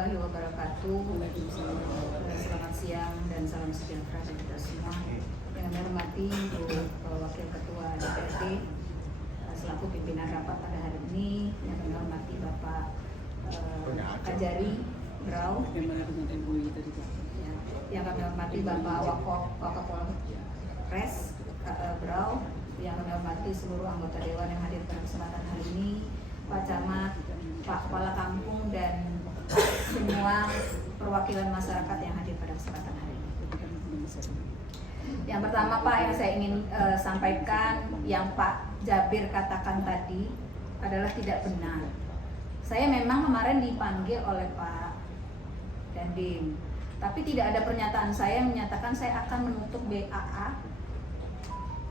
warahmatullahi wabarakatuh. Selamat siang dan salam sejahtera bagi kita semua. Yang kami hormati Ibu Wakil Ketua DPRD selaku pimpinan rapat pada hari ini. Yang kami hormati Bapak Kajari Brau. Yang kami hormati Bapak Wakapolres Brau. Yang kami hormati seluruh anggota Dewan yang hadir pada kesempatan hari ini, Pak Camat, Pak Kepala Kampung, dan semua perwakilan masyarakat yang hadir pada kesempatan hari ini. Yang pertama Pak, yang saya ingin sampaikan, yang Pak Jabir katakan tadi adalah tidak benar. Saya memang kemarin dipanggil oleh Pak Dandim, tapi tidak ada pernyataan saya yang menyatakan saya akan menutup BAA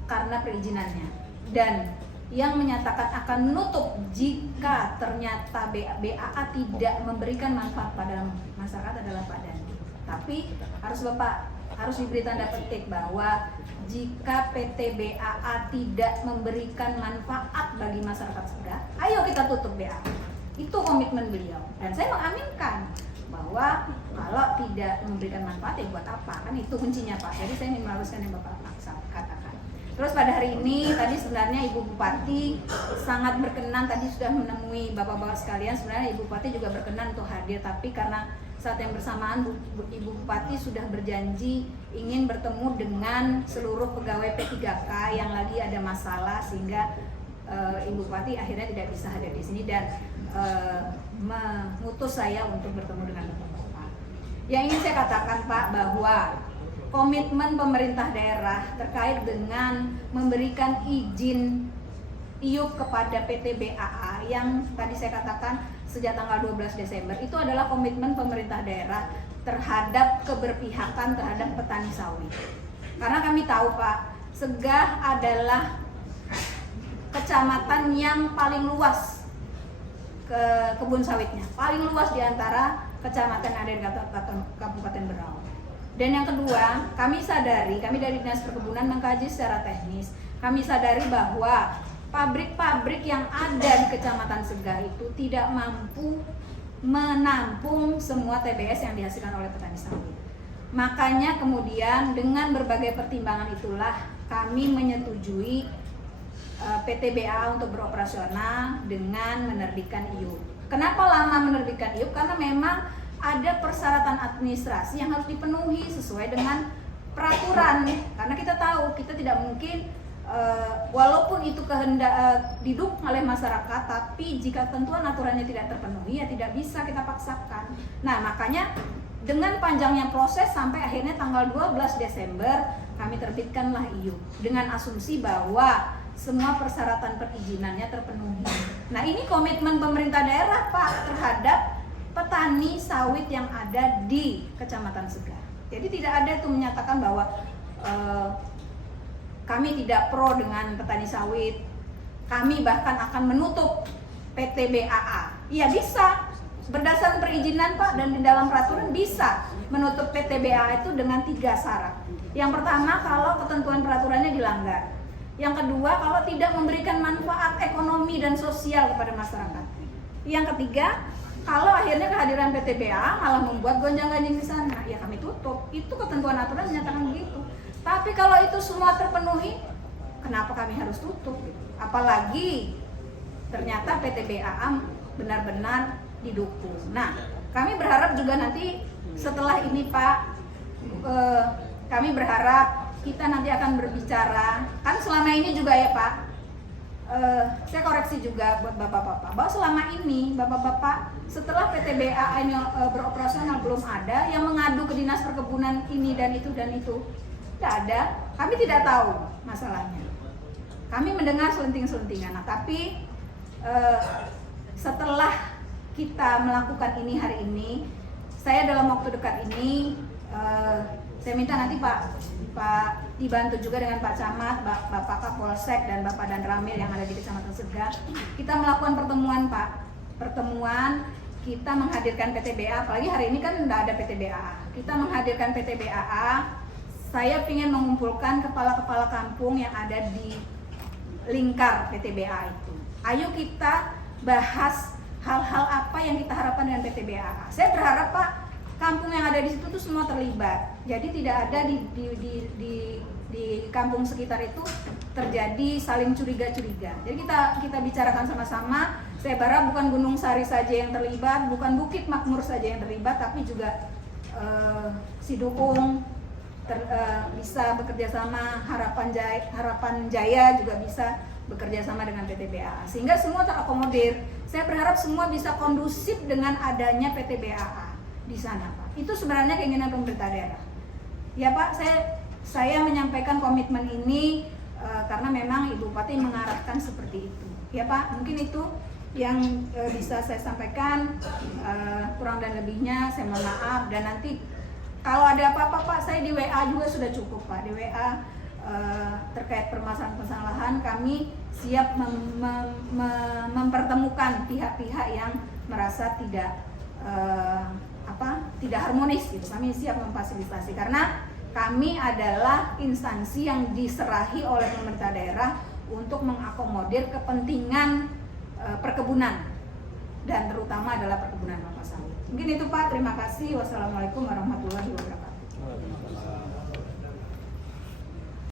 karena perizinannya, dan yang menyatakan akan menutup jika ternyata BAA tidak memberikan manfaat pada masyarakat adalah Pak Dandi. Tapi harus diberi tanda petik bahwa jika PT BAA tidak memberikan manfaat bagi masyarakat Segar, ayo kita tutup BAA. Itu komitmen beliau, dan saya mengaminkan bahwa kalau tidak memberikan manfaat ya buat apa, kan itu kuncinya Pak. Jadi saya ingin meluruskan yang Bapak katakan. Terus pada hari ini tadi sebenarnya Ibu Bupati sangat berkenan, tadi sudah menemui bapak-bapak sekalian. Sebenarnya Ibu Bupati juga berkenan untuk hadir, tapi karena saat yang bersamaan Ibu Bupati sudah berjanji ingin bertemu dengan seluruh pegawai P3K yang lagi ada masalah, sehingga Ibu Bupati akhirnya tidak bisa hadir di sini dan mengutus saya untuk bertemu dengan bapak-bapak. Yang ingin saya katakan Pak, bahwa komitmen pemerintah daerah terkait dengan memberikan izin IUP kepada PT BAA yang tadi saya katakan sejak tanggal 12 Desember itu adalah komitmen pemerintah daerah terhadap keberpihakan terhadap petani sawit. Karena kami tahu Pak, Segah adalah kecamatan yang paling luas kebun sawitnya, paling luas di antara kecamatan yang ada di Kabupaten Berau. Dan yang kedua, kami dari Dinas Perkebunan mengkaji secara teknis, kami sadari bahwa pabrik-pabrik yang ada di Kecamatan Segah itu tidak mampu menampung semua TBS yang dihasilkan oleh petani sawit. Makanya kemudian dengan berbagai pertimbangan itulah kami menyetujui PT BAA untuk beroperasional dengan menerbitkan IUP. Kenapa lama menerbitkan IUP? Karena memang ada persyaratan administrasi yang harus dipenuhi sesuai dengan peraturan, karena kita tahu kita tidak mungkin walaupun itu kehendak didukung oleh masyarakat, tapi jika tentuan aturannya tidak terpenuhi ya tidak bisa kita paksakan. Nah makanya dengan panjangnya proses sampai akhirnya tanggal 12 Desember kami terbitkanlah IUP dengan asumsi bahwa semua persyaratan perizinannya terpenuhi. Nah ini komitmen pemerintah daerah Pak terhadap petani sawit yang ada di Kecamatan Segah. Jadi tidak ada itu menyatakan bahwa kami tidak pro dengan petani sawit. Kami bahkan akan menutup PT BAA. Iya bisa, berdasarkan perizinan Pak, dan di dalam peraturan bisa menutup PT BAA itu dengan 3 syarat. Yang pertama, kalau ketentuan peraturannya dilanggar. Yang kedua, kalau tidak memberikan manfaat ekonomi dan sosial kepada masyarakat. Yang ketiga, kalau akhirnya kehadiran PT BAA malah membuat gonjang-ganjing di sana, ya kami tutup. Itu ketentuan aturan menyatakan begitu. Tapi kalau itu semua terpenuhi, kenapa kami harus tutup? Apalagi ternyata PT BAA benar-benar didukung. Nah, kami berharap juga nanti setelah ini Pak, kami berharap kita nanti akan berbicara. Kan selama ini juga ya Pak, saya koreksi juga buat bapak-bapak bahwa selama ini bapak-bapak setelah PT BAA ini beroperasional belum ada yang mengadu ke Dinas Perkebunan ini dan itu dan itu. Tidak ada, kami tidak tahu masalahnya. Kami mendengar selenting-selentingan. Nah, tapi setelah kita melakukan ini hari ini, saya dalam waktu dekat ini saya minta nanti Pak dibantu juga dengan Pak Camat, Bapak Kapolsek dan Bapak Dan Ramil yang ada di Kecamatan Segah. Kita melakukan pertemuan Pak, kita menghadirkan PT BAA, apalagi hari ini kan tidak ada PT BAA. Kita menghadirkan PT BAA. Saya ingin mengumpulkan kepala-kepala kampung yang ada di lingkar PT BAA itu. Ayo kita bahas hal-hal apa yang kita harapkan dengan PT BAA. Saya berharap Pak, kampung yang ada di situ tuh semua terlibat. Jadi tidak ada di kampung sekitar itu terjadi saling curiga-curiga. Jadi kita bicarakan sama-sama. Saya berharap bukan Gunung Sari saja yang terlibat, bukan Bukit Makmur saja yang terlibat, tapi juga Sidukung bisa bekerja sama, Harapan Jaya juga bisa bekerja sama dengan PT BAA, sehingga semua terakomodir. Saya berharap semua bisa kondusif dengan adanya PT BAA di sana, Pak. Itu sebenarnya keinginan pemerintah daerah. Ya Pak, saya menyampaikan komitmen ini karena memang Ibu Bupati mengarahkan seperti itu. Ya Pak, mungkin itu yang bisa saya sampaikan. Kurang dan lebihnya saya mohon maaf, dan nanti kalau ada apa-apa Pak, saya di WA juga sudah cukup Pak. Di WA terkait permasalahan kami siap mempertemukan pihak-pihak yang merasa tidak harmonis gitu. Kami siap memfasilitasi karena kami adalah instansi yang diserahi oleh pemerintah daerah untuk mengakomodir kepentingan perkebunan, dan terutama adalah perkebunan kelapa sawit. Mungkin itu Pak, terima kasih. Wassalamualaikum warahmatullahi wabarakatuh.